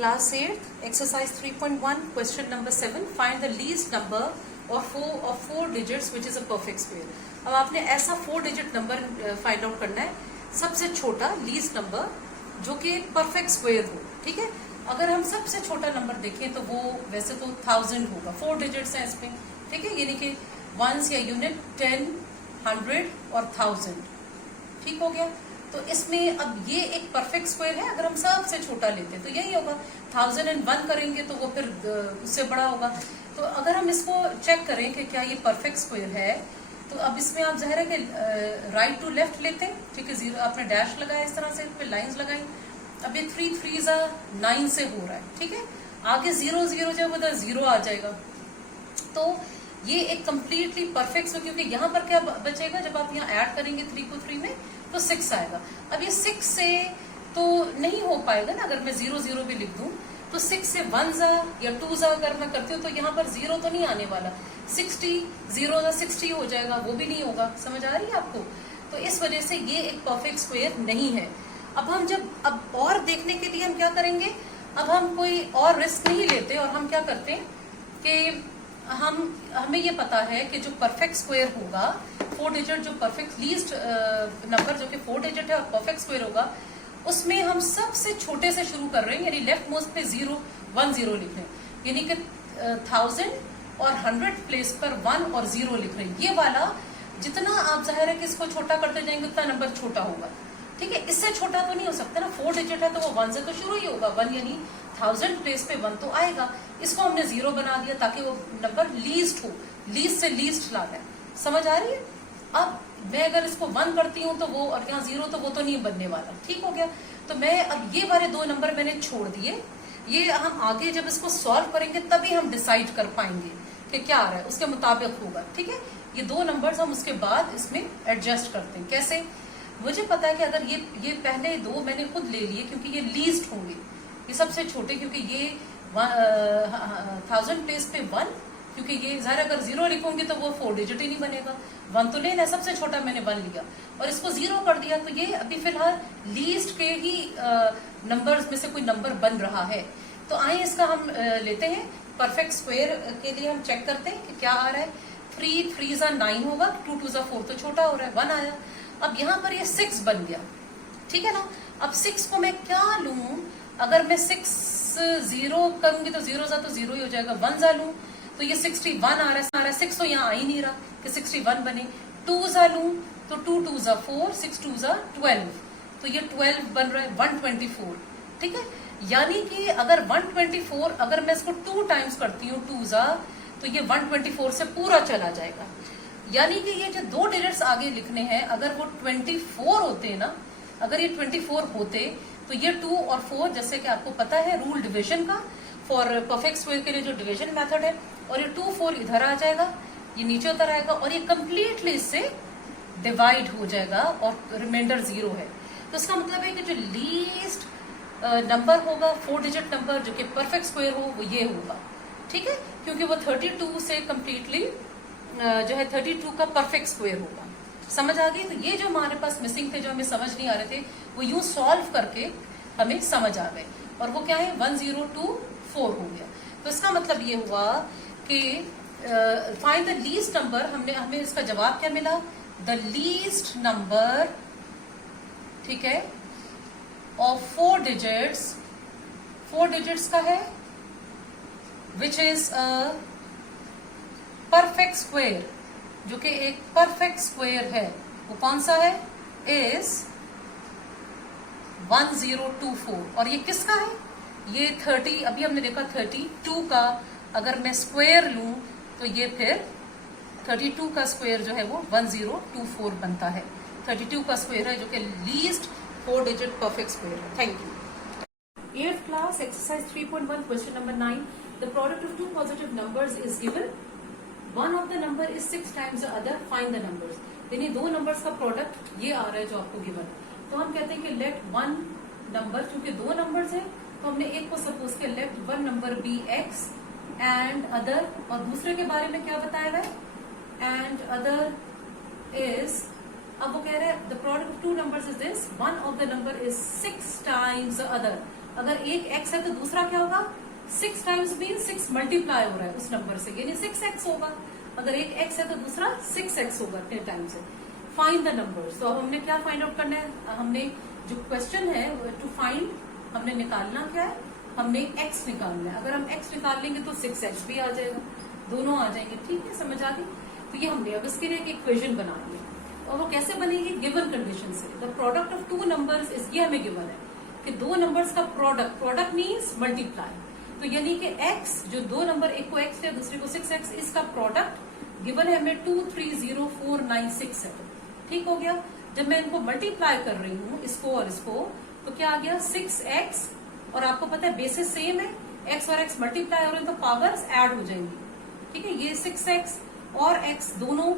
Class 8th, exercise 3.1, question number 7. Find the least number of four digits which is a perfect square. अब आपने ऐसा 4 digit number find out करना है, सबसे छोटा लीस्ट नंबर जो कि परफेक्ट स्क्वायर हो. ठीक है, अगर हम सबसे छोटा नंबर देखें तो वो वैसे तो 1000 होगा. 4 डिजिट्स हैं इसमें. ठीक है, यानी कि वंस या यूनिट 10, 100 और 1000. ठीक हो गया. तो इसमें अब ये एक परफेक्ट स्क्वायर है. अगर हम सबसे छोटा लेते हैं तो यही होगा. 1001 करेंगे तो वो फिर उससे बड़ा होगा. तो अगर हम इसको चेक करें कि क्या ये परफेक्ट स्क्वायर है, तो अब इसमें आप ज़ाहिर है कि राइट टू लेफ्ट लेते हैं. ठीक है, 0 आपने डैश लगाया, इस तरह से फिर लाइंस लगाई. अब ये 3 3 9 से हो रहा है. ठीक है, आगे 0 0 जब उधर 0 आ जाएगा तो ये एक कंप्लीटली परफेक्ट, क्योंकि यहाँ पर क्या बचेगा, जब आप यहाँ ऐड करेंगे 3 को 3 में तो 6 आएगा. अब ये 6 से तो नहीं हो पाएगा ना. अगर मैं 0 0 भी लिख दूं तो 6 से 1 जा या 2 जा अगर मैं करती हूँ तो यहाँ पर 0 तो नहीं आने वाला. 60 0 जा 60 हो जाएगा, वो भी नहीं होगा. समझ आ रही है आपको? तो इस वजह से ये एक परफेक्ट स्क्वायर नहीं है. अब हम अब और देखने के लिए हम क्या करेंगे, अब हम कोई और रिस्क नहीं लेते और हम क्या करते हैं कि हमें ये पता है कि जो परफेक्ट स्क्वायर होगा 4 डिजिट, जो परफेक्ट लीस्ट नंबर जो कि 4 डिजिट है और परफेक्ट स्क्वायर होगा, उसमें हम सबसे छोटे से शुरू कर रहे हैं. यानी लेफ्ट मोस्ट पे 0 1 0 लिख रहे हैं. यानी कि 1000 और 100 प्लेस पर 1 और 0 लिख रहे हैं. ये वाला जितना आप जाहिर है कि इसको छोटा करते जाएंगे उतना नंबर छोटा होगा. ठीक है, इससे छोटा तो नहीं हो सकता ना. 4 डिजिट है तो वो 1 से तो शुरू ही होगा. 1 यानी 1000 प्लेस पे 1 तो आएगा. इसको हमने 0 बना दिया ताकि वो नंबर लीस्ट हो. लीस्ट से लीस्ट लाना है. समझ आ रही है? अब मैं अगर इसको 1 करती हूँ तो वो, और यहाँ 0 तो वो तो नहीं बनने वाला. ठीक हो गया. तो मैं अब ये वाले 2 नंबर मैंने छोड़ दिए. ये हम आगे जब इसको सॉल्व करेंगे तभी हम डिसाइड कर पाएंगे कि क्या आ रहा है, उसके मुताबिक होगा. ठीक है, ये 2 नंबर्स हम उसके बाद इसमें एडजस्ट करते हैं. कैसे? मुझे पता है कि अगर ये पहले 2 मैंने खुद ले लिए क्योंकि ये लीस्ट होंगे, ये सबसे छोटे, क्योंकि ये 1000 प्लेस पे 1, क्योंकि ये ज़ाहिर अगर 0 लिखूंगी तो वो 4 डिजिट ही नहीं बनेगा. 1 तो लेना, सबसे छोटा मैंने 1 लिया और इसको 0 कर दिया. तो ये अभी फिलहाल लीस्ट के ही नंबर्स में से कोई नंबर बन रहा है. तो आइए इसका हम लेते हैं. परफेक्ट स्क्वायर के लिए हम चेक करते हैं कि क्या आ रहा है. 3 3 9 होगा, 2 2 4 तो छोटा हो रहा है, 1 आया. अब यहाँ पर ये 6 बन गया. ठीक है ना. अब 6 को मैं क्या लूं, अगर मैं 6 0 करूंगी तो 0 जा तो 0 ही हो जाएगा. 1 जा लूं तो ये 61 आ रहा है. 6 तो यहाँ आ ही नहीं रहा कि 61 बने. 2 जा लूं तो 2 2 जा 4, 6 2 जा 12, तो ये 12 बन रहा है. 124. ठीक है, यानी कि अगर 124 अगर मैं इसको 2 टाइम्स करती हूँ 2 जा, तो ये 124 से पूरा चला जाएगा. यानी कि ये जो 2 डिजिट्स आगे लिखने हैं, अगर वो 24 होते हैं ना, अगर ये 24 होते तो ये 2 और 4, जैसे कि आपको पता है रूल डिवीजन का, फॉर परफेक्ट स्क्वायर के लिए जो डिवीजन मेथड है, और ये 2 4 इधर आ जाएगा, ये नीचे उतर आएगा और ये कंप्लीटली इससे डिवाइड हो जाएगा और रिमाइंडर 0 है. तो इसका मतलब है कि जो लीस्ट नंबर होगा 4 डिजिट नंबर जो कि परफेक्ट स्क्वायर हो, वो ये होगा. ठीक है, क्योंकि वो 32 से कंप्लीटली जो है 32 का परफेक्ट स्क्वायर होगा. समझ आ गई? तो ये जो हमारे पास मिसिंग थे, जो हमें समझ नहीं आ रहे थे, वो यूं सॉल्व करके हमें समझ आ गए. और वो क्या है, 1024 हो गया. तो इसका मतलब ये हुआ कि फाइंड द लीस्ट नंबर. हमें इसका जवाब क्या मिला, द लीस्ट नंबर. ठीक है, ऑफ 4 डिजिट्स का है, which is a perfect square, जो कि एक परफेक्ट स्क्वायर है. वो कौन सा है? इज 1024. और ये किसका है? ये 30, अभी हमने देखा 32 का अगर मैं स्क्वायर लूं तो ये फिर 32 का स्क्वायर जो है वो 1024 बनता है. 32 का स्क्वायर है जो कि लीस्ट 4 डिजिट परफेक्ट स्क्वायर है. Thank you. 8th class exercise 3.1 question number 9. The product of two positive numbers is given. One of the number is 6 times the other. Find the numbers. यानी 2 numbers का product ये आ रहा है जो आपको given. तो हम कहते हैं कि लेट 1 नंबर, चूंकि 2 नंबर्स है तो हमने एक को सपोज किया, let 1 number be x and other, और दूसरे के बारे में क्या बताया है, एंड अदर इज. अब वो कह रहे हैं the product of 2 numbers is this. One of the number is 6 times the other. अगर एक x है तो दूसरा क्या होगा, 6 टाइम्स मीन 6 मल्टीप्लाई हो रहा है उस नंबर से, यानी 6x होगा। अगर एक x है तो दूसरा 6x होगा इतने टाइम से। फाइंड द नंबर्स, तो अब हमने क्या फाइंड आउट करना है, हमने जो क्वेश्चन है टू फाइंड, हमने निकालना क्या है, हमने x निकालना है। अगर हम x निकाल लेंगे तो 6x भी आ जाएगा, दोनों आ जाएंगे। ठीक है, समझ आ गई। तो ये हमने अब इसके लिए एक इक्वेशन बना ली, और वो कैसे बनेगी, गिवन कंडीशन से। The product of two numbers is, ये हमें गिवन है कि दो नंबर्स का प्रोडक्ट मीन्स मल्टीप्लाई। तो यानी कि x, जो दो नंबर, एक को x है दूसरे को 6x, इसका प्रोडक्ट गिवन है हमें 230496 है। ठीक हो गया। जब मैं इनको मल्टीप्लाई कर रही हूँ, इसको और इसको, तो क्या आ गया 6x, और आपको पता है बेसिस सेम है, x और x मल्टीप्लाई हो रहे हैं तो पावर्स ऐड हो जाएंगी। ठीक है, ये 6x और x दोनों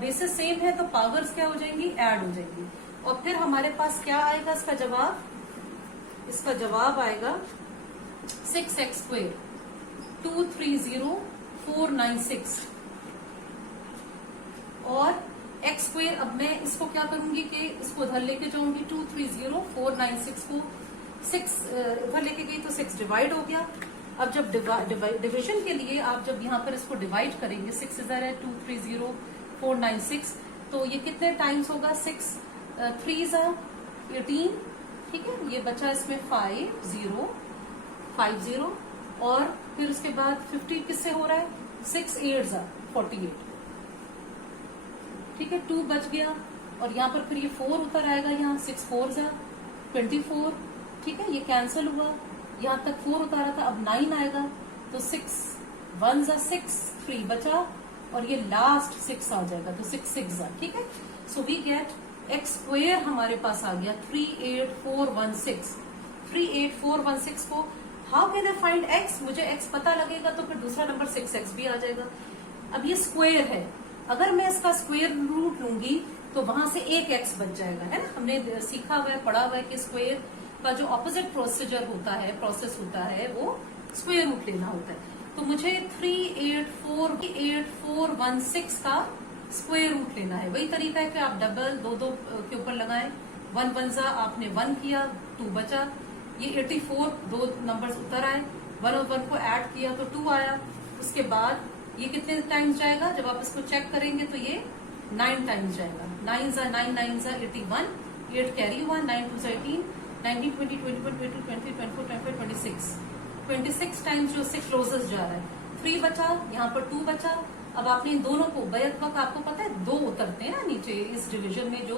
बेसिस सेम है तो पावर्स क्या हो जाएंगी, ऐड हो जाएंगी। और फिर हमारे पास क्या आएगा इसका जवाब, इसका जवाब आएगा 6x स्क्वेयर 230496, और x स्क्वेयर, अब मैं इसको क्या करूंगी कि इसको उधर लेके जाऊंगी, 230496 को 6 उधर लेके गई तो 6 डिवाइड हो गया। अब जब डिवीजन के लिए आप जब यहाँ पर इसको डिवाइड करेंगे, 6 इधर है 230496, तो ये कितने टाइम्स होगा, 6 3 18। ठीक है, ये बचा इसमें 50 और फिर उसके बाद 50 किससे हो रहा है, 6 8 48। ठीक है, 2 बच गया, और यहाँ पर फिर ये 4 उतर आएगा, यहाँ 6 4 24। ठीक है, ये कैंसिल हुआ, यहाँ तक 4 उतारा था, अब 9 आएगा, तो 6 1 6 3 बचा, और ये लास्ट 6 आ जाएगा, तो 6 6। ठीक है, so we get x square हमारे पास आ गया 38416। 38416 को how can I find x, मुझे x पता लगेगा तो फिर दूसरा नंबर 6x भी आ जाएगा। अब ये स्क्वेयर है, अगर मैं इसका स्क्वेयर रूट लूंगी तो वहां से एक x बच जाएगा, है ना। हमने सीखा हुआ है, पढ़ा हुआ है कि स्क्वेयर का जो ऑपोजिट प्रोसीजर होता है, प्रोसेस होता है, वो स्क्वेयर रूट लेना होता है। तो मुझे 38416 का स्क्वेयर रूट लेना है। वही तरीका है कि आप डबल दो के ऊपर लगाएं, 1 1 आपने 1 किया, 2 बचा, ये 84 दो नंबर्स उतर आए, 1 और 1 को ऐड किया तो 2 आया। उसके बाद ये कितने टाइम्स जाएगा, जब आप इसको चेक करेंगे तो ये 9 टाइम्स जाएगा। 9 9 9 81, 8 कैरी हुआ, 9 2 18, 19 20 21 22 23 24 25 26, 26 टाइम्स जो इससे क्लोजेस्ट जा रहा है। 3 बचा, यहाँ पर 2 बचा। अब आपने इन दोनों को बैक वक्त, आपको पता है 2 उतरते हैं ना नीचे इस डिवीजन में, जो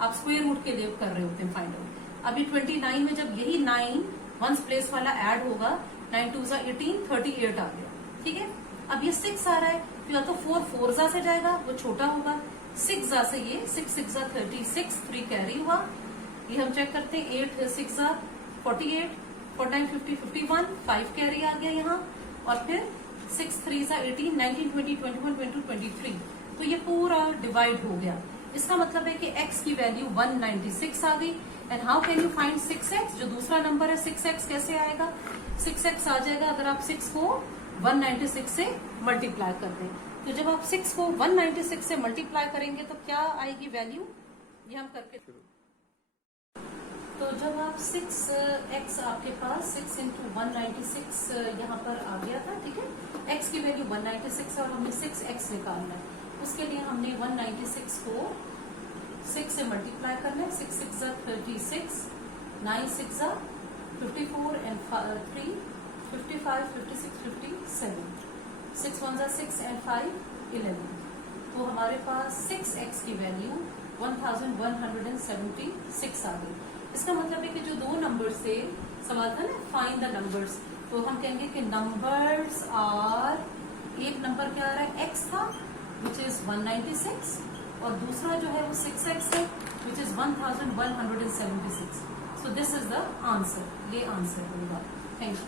आप स्क्वायर रूट के लिए कर रहे होते हैं फाइंड आउट। अभी 29 में जब यही 9 1 प्लेस वाला ऐड होगा, 9 2 18 38 आ गया। ठीक है, अब ये 6 आ रहा है, तो या तो 4 4 से जाएगा, वो छोटा होगा, 6 से ये 6 6 36, 3 कैरी हुआ, ये हम चेक करते हैं, 8 6 48, 4 9 50 51, 5 कैरी आ गया यहाँ, और फिर 6 3 18, 19 20 21 22 23, तो ये पूरा डिवाइड हो गया। इसका मतलब है कि x की वैल्यू 196 आ गई। And how can you find 6x, जो दूसरा नंबर है 6x कैसे आएगा, 6x आ जाएगा अगर आप 6 को 196 से मल्टीप्लाई कर दें। तो जब आप 6 को 196 से मल्टीप्लाई करेंगे तो क्या आएगी वैल्यू, ये हम करके, तो जब आप 6x आपके पास 6 into 196 यहाँ पर आ गया था। ठीक है, x की वैल्यू 196 और हमने 6x निकालना है, उसके लिए हमने 196 को 6 से मल्टीप्लाई करना है। 6 6 36, 9 6 54 and 3 55 56 57, 6 1 6 and 5 11, तो हमारे पास 6x की वैल्यू 1176 आ गई। इसका मतलब है कि जो दो नंबर से सवाल था ना, फाइंड द नंबर्स, तो हम कहेंगे कि नंबर्स आर, एक नंबर क्या आ रहा है x था विच इज 196, और दूसरा जो है वो 6x है which is 1176। So this is the answer, ये आंसर होगा। Thank you.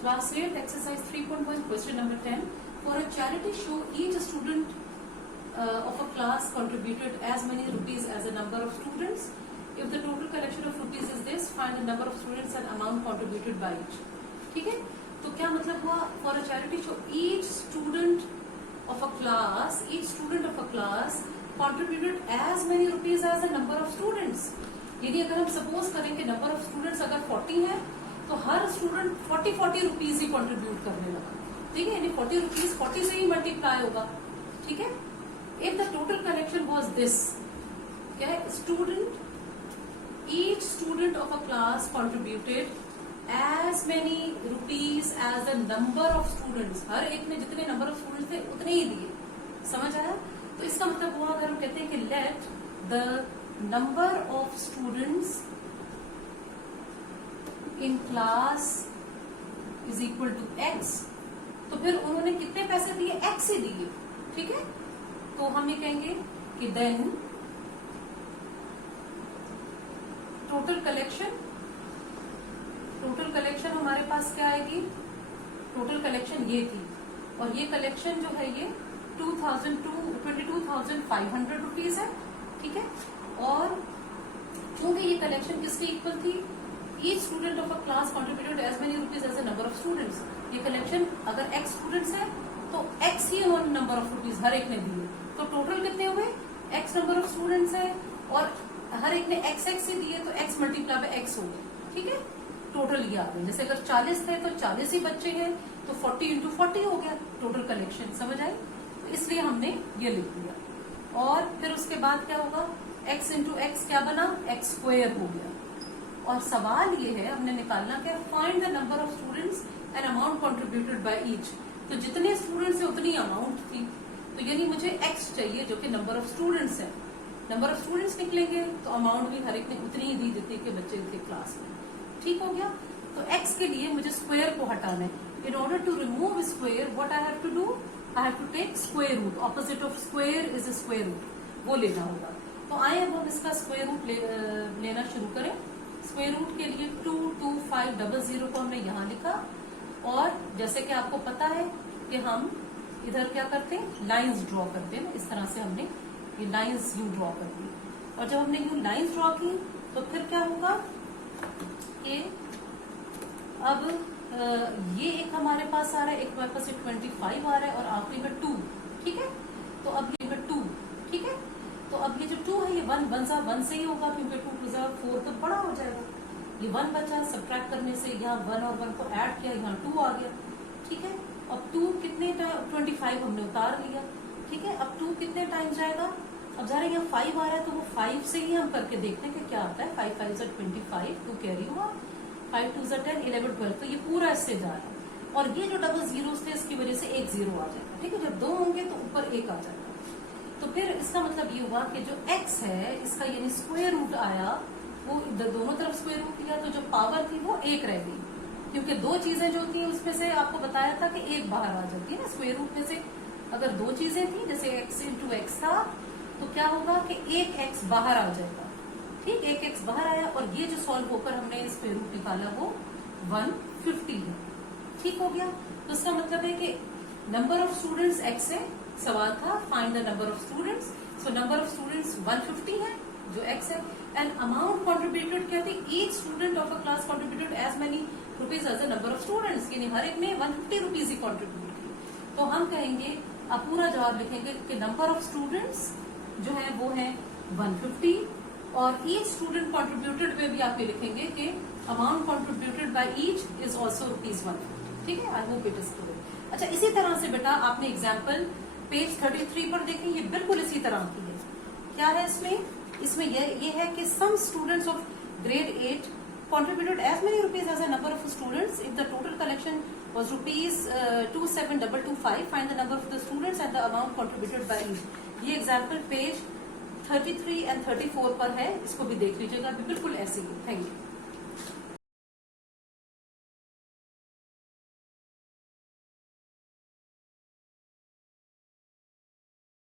Class 8 exercise 3.1 question number 10. For a charity show, each student of a class contributed as many rupees as the number of students. If the total collection of rupees is this, find the number of students and amount contributed by each. ठीक है, तो क्या मतलब हुआ, for a charity show, each student of a class contributed as many rupees as the number of students. यानी अगर हम suppose करें कि नंबर ऑफ स्टूडेंट्स अगर 40 है तो हर स्टूडेंट 40 रुपीज ही कंट्रीब्यूट करने लगा, ठीक है, यानी 40 रुपीज 40 से ही मल्टीप्लाई होगा, ठीक है। If the total collection was this, क्या है, each student of a class contributed as many rupees as the number of students, हर एक ने जितने नंबर ऑफ स्टूडेंट्स थे उतने ही दिए, समझ आया। तो इसका मतलब हुआ अगर हम कहते हैं कि let the number of students in class is equal to x, तो फिर उन्होंने कितने पैसे दिए, x ही दिए, ठीक है। तो हम ये कहेंगे कि देन टोटल कलेक्शन हमारे पास क्या आएगी, टोटल कलेक्शन ये थी, और ये कलेक्शन जो है ये 22,500 रुपीज है, ठीक है। और क्योंकि ये कलेक्शन किसके इक्वल थी, each student of a class contributed as many rupees as a number of students, ये कलेक्शन अगर x स्टूडेंट्स है तो x ही उन्होंने नंबर ऑफ रुपीज हर एक ने दिए, तो टोटल कितने हुए, x नंबर ऑफ स्टूडेंट्स है और हर एक ने x ही दिए, तो x मल्टीप्लाई बाय x हो गया, ठीक है। टोटल ये आ गया, जैसे अगर 40 थे तो 40 ही बच्चे हैं तो 40 इंटू 40 हो गया टोटल कलेक्शन, समझ आई। तो इसलिए हमने ये लिख दिया, और फिर उसके बाद क्या होगा, x इंटू एक्स क्या बना, x स्क्वायर हो गया। और सवाल ये है हमने निकालना क्या, find the number of students and amount contributed by each, तो जितने स्टूडेंट्स है उतनी अमाउंट थी, तो यानी मुझे x चाहिए जो कि नंबर ऑफ स्टूडेंट्स है, नंबर ऑफ स्टूडेंट्स निकलेंगे तो अमाउंट भी हर एक ने उतनी ही दी जितने के बच्चे थे क्लास में, ठीक हो गया। तो x के लिए मुझे स्क्वायर को हटाना है, in order to remove square what I have to do, I have to take square root, opposite of square is square root, वो लेना होगा। तो आए अब हम इसका स्क्वायर रूट लेना शुरू करें। स्क्वायर रूट के लिए 22500 को हमने यहाँ लिखा, और जैसे कि आपको पता है कि हम इधर क्या करते हैं, लाइंस ड्रॉ करते हैं, इस तरह से हमने ये लाइंस यूं ड्रॉ कर दी, और जब हमने यूं लाइंस ड्रॉ की तो फिर क्या होगा कि अब ये एक हमारे पास आ रहा है, एक हमारे पास 25 आ रहा है, और आखिरी में 2, ठीक है। तो अब ये 2, ठीक है, तो अब ये जो 2 है ये 1 से ही होगा, क्योंकि 2 2 4 तो बड़ा हो जाएगा, ये 1 बचा, सब्ट्रैक्ट करने से यहाँ 1 और 1 को ऐड किया, यहाँ 2 आ गया, ठीक है। अब 2 कितने 25 हमने उतार लिया, ठीक है। अब 2 कितने टाइम जाएगा, अब जा रहा है यहाँ 5 आ रहा है, तो वो 5 से ही हम करके देखते हैं कि क्या आता है, 5 5 25, 2 कैरी हुआ, 5 2 10 11 12, तो ये पूरा इससे जा रहा है, और ये जो डबल जीरोस थे इसकी वजह से एक 0 आ जाएगा, ठीक है। जब 2 होंगे तो ऊपर 1 आ जाएगा, तो फिर इसका मतलब ये हुआ कि जो x है इसका यानी स्क्वायर रूट आया, वो दोनों तरफ स्क्वायर रूट लिया, तो जो पावर थी वो 1 रह गई, क्योंकि 2 चीजें जो थी उसमें से आपको बताया था कि 1 बाहर आ जाती है ना, स्क्वायर रूट में से अगर 2 चीजें थी, जैसे x इंटू एक्स था, तो क्या होगा कि 1x बाहर आ जाएगा, ठीक, 1x बाहर आया, और ये जो सॉल्व होकर हमने स्क्वायर रूट निकाला वो 150 है, ठीक हो गया। तो इसका मतलब है कि नंबर ऑफ स्टूडेंट्स x है, सवाल था find the number of students, so number of students 150 है जो x है, एंड अमाउंट कंट्रीब्यूटेड क्या थी, each student of a class contributed as many rupees as a number of students, यानी हर एक ने 150 रुपीज ही कंट्रीब्यूट की। तो हम कहेंगे, अब पूरा जवाब लिखेंगे कि नंबर ऑफ स्टूडेंट्स जो है वो है 150, और ईच स्टूडेंट कंट्रीब्यूटेड में भी आप ये लिखेंगे कि amount contributed by each is also ₹150, ठीक है। I hope it is clear. अच्छा, इसी तरह से बेटा आपने एग्जांपल पेज 33 पर देखें, ये बिल्कुल इसी तरह की है। क्या है इसमें ये है कि some students of grade 8 contributed as many rupees as a number of students. If the total collection was rupees 27,225, find the number of the students and the amount contributed by each. ये example page 33 and 34 पर है, इसको भी देख लीजिएगा, बिल्कुल ऐसे ही। Thank you.